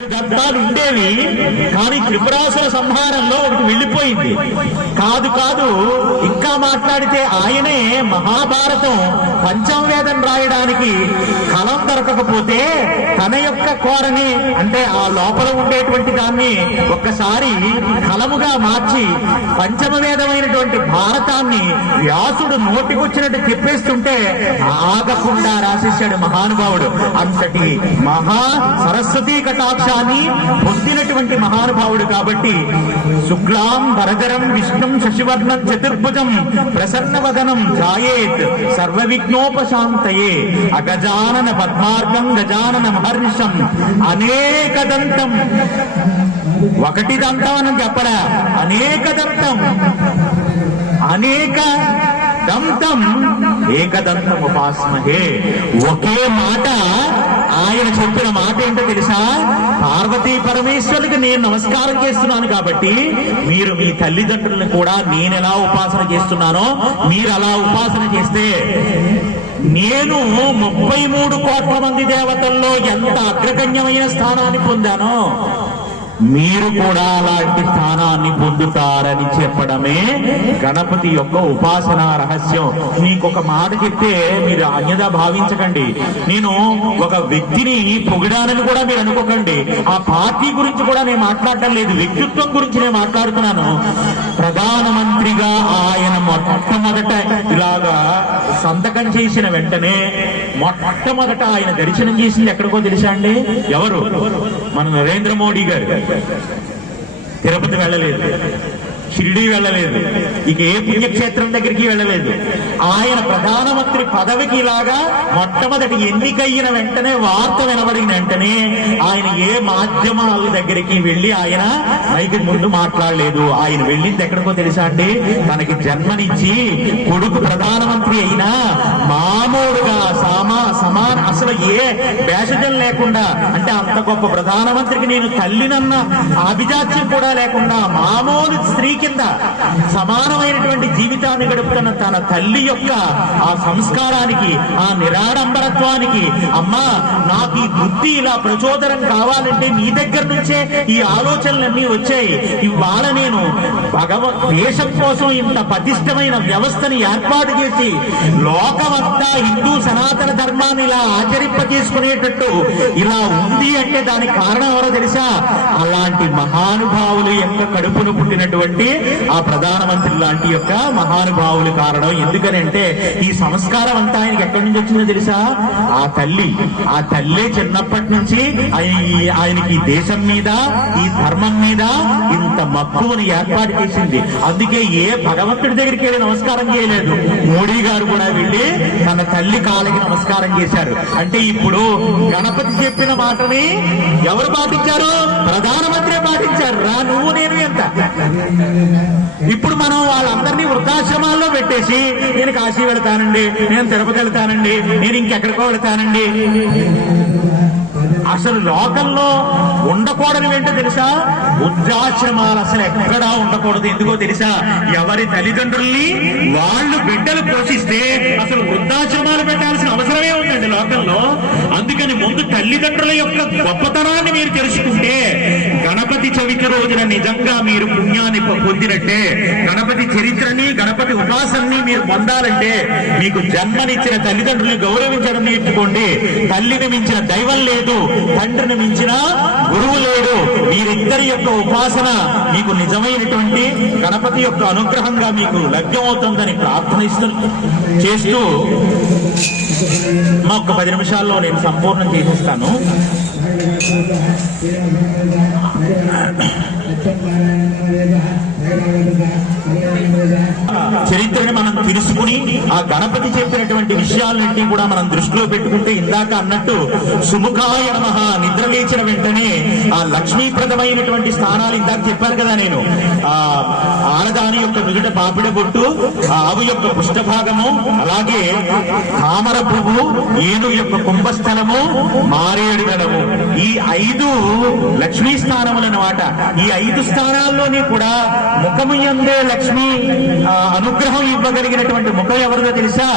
గద్దాలు ఉండేవి కానీ త్రిపురాసుల సంహారంలో ఒకటి వెళ్ళిపోయింది. కాదు కాదు ఇంకా మాట్లాడితే ఆయనే మహాభారతం పంచమవేదం రాయడానికి కలం దొరకకపోతే తన యొక్క కోరని అంటే ఆ లోపల ఉండేటువంటి దాన్ని ఒక్కసారి కలముగా మార్చి పంచమవేదమైనటువంటి భారతాన్ని వ్యాసుడు నోటికొచ్చినట్టు చెప్పేస్తుంటే ఆగకుండా రాసేశాడు మహానుభావుడు. అంతటి మహా సరస్వతీ కటాక్షాన్ని పొందినటువంటి మహానుభావుడు కాబట్టి శుక్లాం వరదరం విష్ణుం శశివర్ణం చతుర్భుజం ప్రసన్నవదనం జాయేత్ సర్వ విఘ్నోపశాంతయే అగజానన పద్మార్గం గజానన మహర్నిషం అనేక దంతం ఒకటి దంతం అని చెప్పడా అనేక దంతం అనేక దంతం. ఏకదంతం ఉపాస్మహే ఒకే మాట ఆయన చెప్పిన మాట ఏంటో తెలుసా? పార్వతీ పరమేశ్వరుడికి నేను నమస్కారం చేస్తున్నాను కాబట్టి మీరు మీ తల్లిదండ్రులను కూడా నేను ఎలా ఉపాసన చేస్తున్నానో మీరు అలా ఉపాసన చేస్తే నేను ముప్పై మూడు కోట్ల మంది దేవతల్లో ఎంత అగ్రగణ్యమైన స్థానాన్ని పొందానో మీరు కూడా అలాంటి స్థానాన్ని పొందుతారని చెప్పడమే గణపతి యొక్క ఉపాసన రహస్యం. మీకు ఒక మాట చెప్తే మీరు అన్యదా భావించకండి. నేను ఒక వ్యక్తిని పొగిడానని కూడా మీరు అనుకోకండి. ఆ పార్టీ గురించి కూడా నేను మాట్లాడటం లేదు. వ్యక్తిత్వం గురించి నేను మాట్లాడుతున్నాను. ప్రధానమంత్రిగా ఆయన మొట్టమొదట ఇలాగా సంతకం చేసిన వెంటనే మొట్టమొదట ఆయన దర్శనం చేసింది ఎక్కడికో తెలుసా అండి? ఎవరు? మన నరేంద్ర మోడీ గారు. తిరుపతి వెళ్ళలేదు. షిరిడి వెళ్ళలేదు. ఇక ఏ పుణ్యక్షేత్రం దగ్గరికి వెళ్ళలేదు. ఆయన ప్రధానమంత్రి పదవికి ఇలాగా మొట్టమొదటి ఎన్నికయిన వెంటనే వార్త వినబడిన వెంటనే ఆయన ఏ మాధ్యమాల దగ్గరికి వెళ్ళి ఆయన మైకి ముందు మాట్లాడలేదు. ఆయన వెళ్ళింది ఎక్కడికో తెలుసా అండి? తనకి జన్మనిచ్చి కొడుకు ప్రధానమంత్రి అయినా మామూలుగా సామా సమాన అసలు ఏ భేషజం లేకుండా అంటే అంత గొప్ప ప్రధానమంత్రికి నేను తల్లినన్న అభిజాత్యం కూడా లేకుండా మామూలు స్త్రీ కింద సమానమైనటువంటి జీవితాన్ని గడుపుతున్న తన తల్లి యొక్క ఆ సంస్కారానికి ఆ నిరాడంబరత్వానికి అమ్మా నాకు ఈ బుద్ధి ఇలా ప్రచోదనం కావాలంటే నీ దగ్గర నుంచే ఈ ఆలోచనలన్నీ వచ్చాయి. ఇవాళ నేను భగవ దేశం కోసం ఇంత పటిష్టమైన వ్యవస్థని ఏర్పాటు చేసి లోకమంతా హిందూ సనాతన ధర్మాన్ని ఇలా ఆచరింపజేసుకునేటట్టు ఇలా ఉంది అంటే దానికి కారణం ఎవరో తెలుసా? అలాంటి మహానుభావులు యొక్క కడుపును పుట్టినటువంటి ఆ ప్రధానమంత్రి లాంటి యొక్క మహానుభావులు కారణం. ఎందుకని అంటే ఈ సంస్కారం అంతా ఆయనకి ఎక్కడి నుంచి వచ్చిందో తెలుసా? ఆ తల్లి. ఆ తల్లే చిన్నప్పటి నుంచి ఆయనకి ఈ దేశం మీద ఈ ధర్మం మీద ఇంత మక్కువను ఏర్పాటు చేసింది. అందుకే ఏ భగవంతుడి దగ్గరికి వెళ్ళి నమస్కారం చేయలేదు. మోడీ గారు కూడా వెళ్ళి తన తల్లి కాళ్ళకి నమస్కారం చేశారు. అంటే ఇప్పుడు గణపతి చెప్పిన మాటని ఎవరు పాటించారు? ప్రధానమంత్రి పాటించారు. రా నువ్వు నేను ఎంత? ఇప్పుడు మనం వాళ్ళందరినీ వృద్ధాశ్రమాల్లో పెట్టేసి నేను కాశీ వెళ్తానండి నేను తిరుపతి వెళ్తానండి నేను ఇంకెక్కడికో వెళ్తానండి. అసలు లోకంలో ఉండకూడదు ఏంటో తెలుసా? వృద్ధాశ్రమాలు అసలు ఎక్కడా ఉండకూడదు. ఎందుకో తెలుసా? ఎవరి తల్లిదండ్రుల్ని వాళ్ళు బిడ్డలు పోషిస్తే అసలు వృద్ధాశ్రమాలు పెట్టాల్సిన అవసరమే ఉందండి లోకంలో. అందుకని ముందు తల్లిదండ్రుల యొక్క గొప్పతనాన్ని మీరు తెలుసుకుంటే గణపతి పౌర్ణమికి రోజున నిజంగా మీరు పుణ్యాన్ని పొందినట్టే. గణపతి చరిత్రని గణపతి ఉపాసనని మీరు పొందాలంటే మీకు జన్మనిచ్చిన తల్లిదండ్రులు గౌరవించడం నేర్చుకోండి. తల్లిని మించిన దైవం లేదు తండ్రిని మించిన గురువు లేడు. మీరిద్దరి యొక్క ఉపాసన మీకు నిజమైనటువంటి గణపతి యొక్క అనుగ్రహంగా మీకు లభ్యమవుతుందని ప్రార్థనిస్తూ చేస్తూ మా ఒక్క పది నిమిషాల్లో నేను సంపూర్ణం చేసిస్తాను. जाए तेरा घर जाए చరిత్రని మనం తెలుసుకుని ఆ గణపతి చెప్పినటువంటి విషయాలన్నింటినీ కూడా మనం దృష్టిలో పెట్టుకుంటే ఇందాక అన్నట్టు సుముఖాయ నమః నిద్ర లేచిన వెంటనే ఆ లక్ష్మీప్రదమైనటువంటి స్థానాలు ఇందాక చెప్పాను కదా నేను. ఆ ఆడదాని యొక్క నుదుట పాపిడ బొట్టు ఆవు యొక్క పుష్టభాగము అలాగే తామర పువ్వు ఏను యొక్క కుంభస్థలము మారేడు ఈ ఐదు లక్ష్మీ స్థానములు అన్నమాట ఈ ఐదు స్థానాల్లోని కూడా ముఖము ఎందే లక్ష్మి అనుగ్రహం ఇవ్వగలిగినటువంటి ముఖం ఎవరిదో తెలుసా?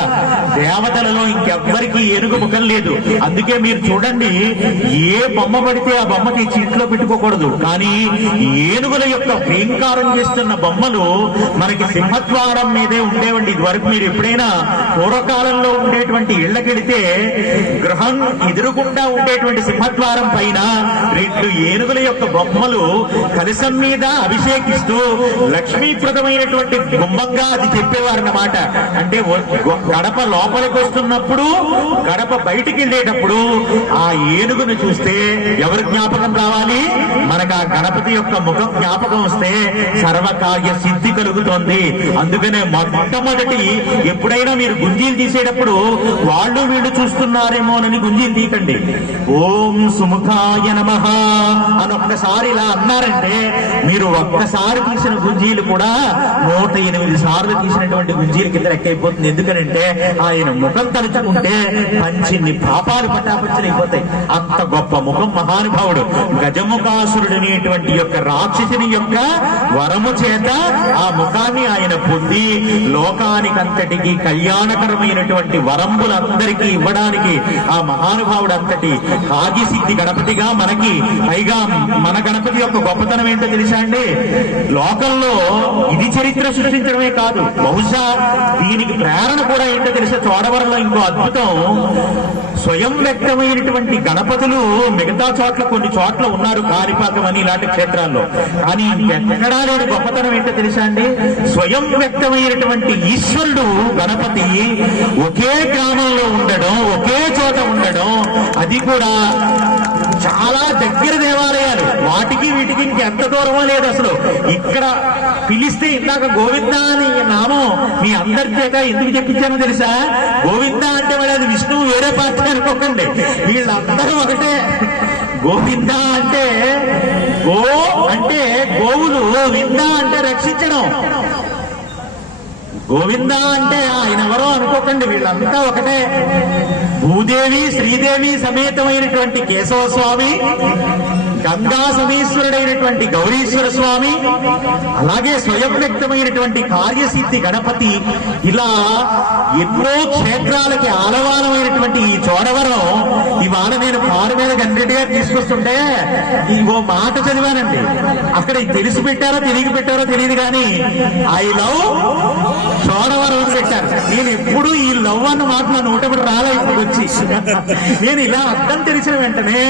దేవతలలో ఇంకెవ్వరికి ఏనుగు ముఖం లేదు. అందుకే మీరు చూడండి ఏ బొమ్మ పడితే ఆ బొమ్మకి చీట్లో పెట్టుకోకూడదు. కానీ ఏనుగుల యొక్క భీంకారం చేస్తున్న బొమ్మలు మనకి సింహద్వారం మీదే ఉండేవండి. ఇది వరకు మీరు ఎప్పుడైనా పూర్వకాలంలో ఉండేటువంటి ఇళ్ళకెడితే గ్రహం ఎదురుకుండా ఉండేటువంటి సింహద్వారం పైన రెండు ఏనుగుల యొక్క బొమ్మలు కలశం మీద అభిషేకిస్తూ లక్ష్మీప్రదమైనటువంటి గుమ్మంగా అది చెప్పేవారన్నమాట. అంటే గడప లోపలికి వస్తున్నప్పుడు గడప బయటికి వెళ్ళేటప్పుడు ఆ ఏనుగును చూస్తే ఎవరు జ్ఞాపకం రావాలి? మనకు ఆ గణపతి యొక్క ముఖం జ్ఞాపకం వస్తే సర్వకార్య సిద్ధి కలుగుతోంది. అందుకనే మొట్టమొదటి ఎప్పుడైనా మీరు గుంజీలు తీసేటప్పుడు వాళ్ళు వీళ్ళు చూస్తున్నారేమోనని గుంజీలు తీకండి ఓం సుముఖాయ నమ అని ఒక్కసారి ఇలా అన్నారంటే మీరు ఒక్కసారి తీసిన గుంజీలు కూడా నూట ఎనిమిది సార్లు తీసినటువంటి గుంజీల కింద లెక్కైపోతుంది ఎందుకనంటే ఆయన ముఖం తలుచుకుంటే పంచిన్ని పాపాలు పట్టాపంచలైపోతాయి అంత గొప్ప ముఖం మహానుభావుడు. గజముఖాసురుడు అనేటువంటి యొక్క రాక్షసుని యొక్క వరము చేత ఆ ముఖాన్ని ఆయన పొంది లోకానికంతటికి కళ్యాణకరమైనటువంటి వరంబులందరికీ ఇవ్వడానికి ఆ మహానుభావుడు అంతటి సిద్ధి గణపతిగా మనకి పైగా మన గణపతి యొక్క గొప్పతనం ఏంటో తెలుసా అండి? లోకంలో ఇది చరిత్ర సృష్టించడమే కాదు. బహుశా దీనికి ప్రేరణ కూడా ఏంటో తెలుసా? చోడవరంలో ఇంకో అద్భుతం. స్వయం వ్యక్తమైనటువంటి గణపతులు మిగతా చోట్ల కొన్ని చోట్ల ఉన్నారు కారిపాకం అని ఇలాంటి క్షేత్రాల్లో. కానీ ఎక్కడా లేని గొప్పతనం ఏంటో తెలుసా అండి? స్వయం వ్యక్తమైనటువంటి ఈశ్వరుడు గణపతి ఒకే గ్రామంలో ఉండడం ఒకే చోట ఉండడం అది కూడా చాలా దగ్గర దేవాలయాలు. వాటికి వీటికి ఇంకెంత దూరమో లేదు అసలు. ఇక్కడ పిలిస్తే ఇందాక గోవింద అని నామం మీ అందరి చేత ఎందుకు చెప్పించానో తెలుసా? గోవింద అంటే మరి అది విష్ణువు వేరే పార్టీ అనుకోకండి. వీళ్ళందరూ ఒకటే. గోవింద అంటే గో అంటే గోవులు వింద అంటే రక్షించడం. గోవింద అంటే ఆయన ఎవరో అనుకోకండి వీళ్ళంతా ఒకటే. భూదేవి శ్రీదేవి సమేతమైనటువంటి కేశవ స్వామి గంగా సమేశ్వరుడైనటువంటి గౌరీశ్వర స్వామి అలాగే స్వయం వ్యక్తమైనటువంటి కార్యసిద్ధి గణపతి ఇలా ఎన్నో క్షేత్రాలకి ఆలవాలమైనటువంటి ఈ చోడవరం ఇవాళ నేను కారు మీద గండ్రెడ్డి గారు తీసుకొస్తుంటే ఇంకో మాట చదివానండి. అక్కడ తెలిసి పెట్టారో తెలియక పెట్టారో తెలియదు కానీ ఐ లవ్ చోడవరం పెట్టారు. నేను ఎప్పుడు ఈ లవ్ అన్న మాట నా నూటపడి రాలే ఇప్పుడు వచ్చి నేను ఇలా అర్థం తెలిసిన వెంటనే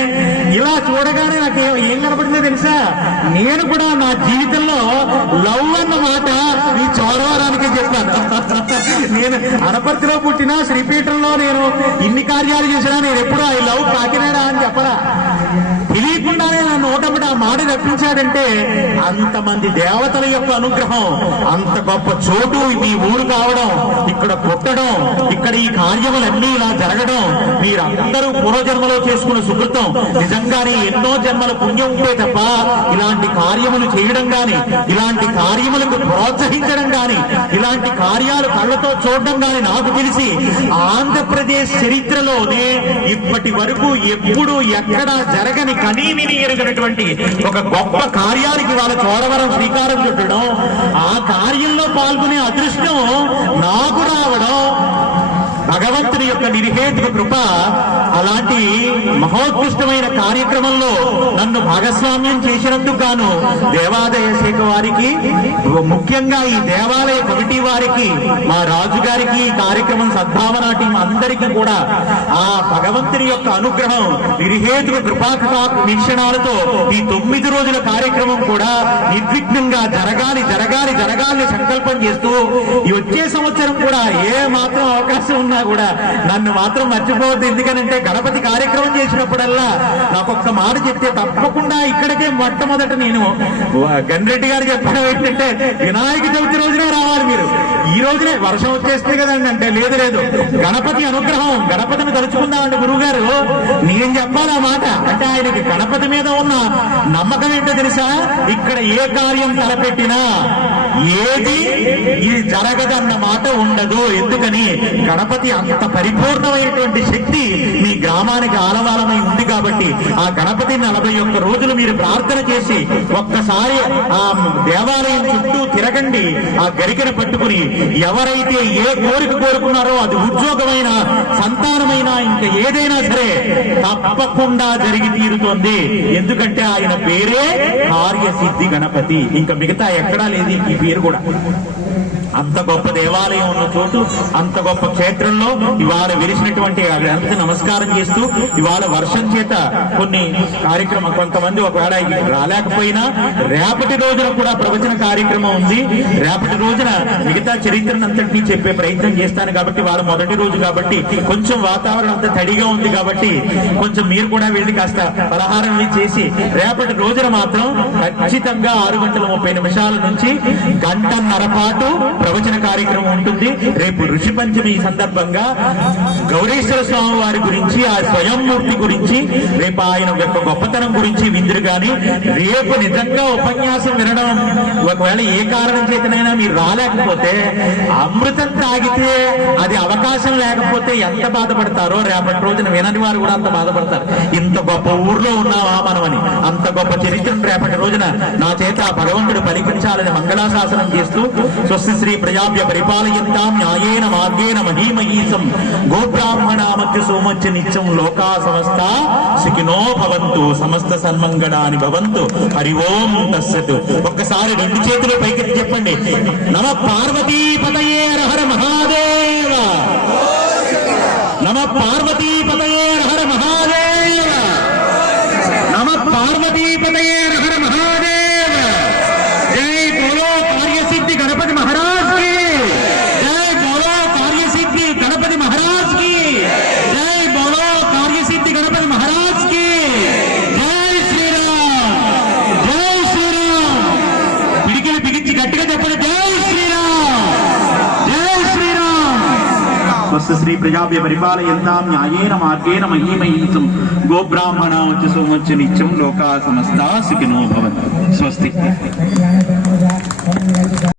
ఇలా చూడగానే నాకు ఏ- ఏం కనపడిందో తెలుసా? నేను కూడా నా జీవితంలో లవ్ అన్న మాట ఈ చౌరవరానికి చెప్పాను. నేను అనపర్తిలో పుట్టినా శ్రీపీఠంలో నేను ఇన్ని కార్యాలు చేసినా నేను ఎప్పుడు ఐ లవ్ కాకినాడ అని చెప్పరా తెలియకుండానే నా నోటముట ఆ అంతమంది దేవతల యొక్క అనుగ్రహం అంత గొప్ప చోటు మీ ఊరు కావడం ఇక్కడ పుట్టడం ఇక్కడ ఈ కార్యములన్నీ ఇలా జరగడం మీరందరూ పూర్వజన్మలో చేసుకున్న సుకృతం. నిజంగానే ఎన్నో జన్మల పుణ్యం ఉంటే తప్ప ఇలాంటి కార్యములు చేయడం గాని ఇలాంటి కార్యములకు ప్రోత్సహించడం గాని ఇలాంటి కార్యాలు కళ్ళతో చూడడం గాని నాకు తెలిసి ఆంధ్రప్రదేశ్ చరిత్రలోనే ఇప్పటి వరకు ఎప్పుడు ఎక్కడ జరగని కనీమిని ఎరుగినటువంటి ఒక గొప్ప కార్యానికి వాళ్ళ చోడవరం శ్రీకారం చుట్టడం ఆ కార్యంలో పాల్గొనే అదృష్టం నాకు రావడం. భగవంతుని యొక్క నిర్హేతుక కృప అలాంటి మహోత్కృష్టమైన కార్యక్రమంలో నన్ను భాగస్వామ్యం చేసినందుకు గాను దేవాదాయ శాఖ వారికి ముఖ్యంగా ఈ దేవాలయ కమిటీ వారికి మా రాజు గారికి ఈ కార్యక్రమం సద్భావన టీం అందరికీ కూడా ఆ భగవంతుని యొక్క అనుగ్రహం నిర్హేతుక కృపాకృపా వీక్షణాలతో ఈ తొమ్మిది రోజుల కార్యక్రమం కూడా నిర్విఘ్నంగా జరగాలి జరగాలి జరగాలని సంకల్పం చేస్తూ ఈ వచ్చే సంవత్సరం కూడా ఏ మాత్రం అవకాశం ఉన్నా కూడా నన్ను మాత్రం మర్చిపోవద్దు. ఎందుకనంటే గణపతి కార్యక్రమం చేసినప్పుడల్లా నాకు ఒక్క మాట చెప్తే తప్పకుండా ఇక్కడికే మొట్టమొదట నేను గన్రెడ్డి గారు చెప్పడం ఏంటంటే వినాయక చవితి రోజునే రావాలి మీరు. ఈ రోజునే వర్షం వచ్చేస్తే కదండి అంటే లేదు లేదు. గణపతి అనుగ్రహం గణపతిని తలుచుకుందామండి గురువు గారు నేను చెప్పాలి ఆ మాట? అంటే ఆయనకి గణపతి మీద ఉన్న నమ్మకం ఏంటో తెలుసా? ఇక్కడ ఏ కార్యం తలపెట్టినా ఏది ఇది జరగదన్న మాట ఉండదు. ఎందుకని? గణపతి అంత పరిపూర్ణమైనటువంటి శక్తి మీ గ్రామానికి ఆలవాలమై ఉంది కాబట్టి ఆ గణపతి నలభై ఒక్క రోజులు మీరు ప్రార్థన చేసి ఒక్కసారి ఆ దేవాలయం చుట్టూ తిరగండి. ఆ గరికను పట్టుకుని ఎవరైతే ఏ కోరిక కోరుకున్నారో అది ఉద్యోగమైన సంతానమైన ఇంకా ఏదైనా సరే తప్పకుండా జరిగి తీరుతోంది. ఎందుకంటే ఆయన పేరే కార్యసిద్ధి గణపతి. ఇంకా మిగతా ఎక్కడా లేదు ఈ పేరు కూడా. అంత గొప్ప దేవాలయం ఉన్న చోటు అంత గొప్ప క్షేత్రంలో ఇవాళ విరిసినటువంటి అందరికీ నమస్కారం చేస్తూ ఇవాళ వర్షం చేత కొన్ని కార్యక్రమం కొంతమంది ఒకవేళ రాలేకపోయినా రేపటి రోజున కూడా ప్రవచన కార్యక్రమం ఉంది. రేపటి రోజున మిగతా చరిత్రను అంతటినీ చెప్పే ప్రయత్నం చేస్తాను కాబట్టి వాళ్ళ మొదటి రోజు కాబట్టి కొంచెం వాతావరణం అంతా తడిగా ఉంది కాబట్టి కొంచెం మీరు కూడా వెళ్ళి కాస్త పలహారం చేసి రేపటి రోజున మాత్రం ఖచ్చితంగా ఆరు గంటల ముప్పై నిమిషాల నుంచి గంటన్నర పాటు ప్రవచన కార్యక్రమం ఉంటుంది. రేపు ఋషి పంచమి సందర్భంగా గౌరీశ్వర స్వామి వారి గురించి ఆ స్వయంమూర్తి గురించి రేపు ఆయన యొక్క గొప్పతనం గురించి విందురు కానీ రేపు నిజంగా ఉపన్యాసం వినడం ఒకవేళ ఏ కారణం చేతనైనా మీరు రాలేకపోతే అమృతం తాగితే అది అవకాశం లేకపోతే ఎంత బాధపడతారో రేపటి రోజున వినని వారు కూడా అంత బాధపడతారు. ఇంత గొప్ప ఊర్లో ఉన్నావా మనమని అంత గొప్ప చరిత్రను రేపటి రోజున నా చేత భగవంతుడు పలికించాలని మంగళాశాసనం చేస్తూ స్వస్తి శ్రీ శ్రీ ప్రజాభ్య పరిపాలయంతాం న్యాయేన మార్గేణ మహీమహీసం. గోబ్రాహ్మణామధ్య సోమచ్చ నిత్యం లోకా సమస్త సుఖినో భవంతు. సమస్త సన్మంగళాని భవంతు. హరి ఓం తస్సతు. ఒక్కసారి రెండు చేతులు పైకి చెప్పండి నమ పార్వతీ పదయే హర మహాదేవ. నమ పార్వతీ పదయే హర మహాదేవ. నమ పార్వతీ పదయే శ్రీ ప్రజాభ్య పరిపాలయంతా న్యాయేన మార్గేణ మహీమహింసం గోబ్రాహ్మణ వచ్చి సోమచ్చు నిత్యం లోకా సమస్త సుఖినో భవంతు. స్వస్తి.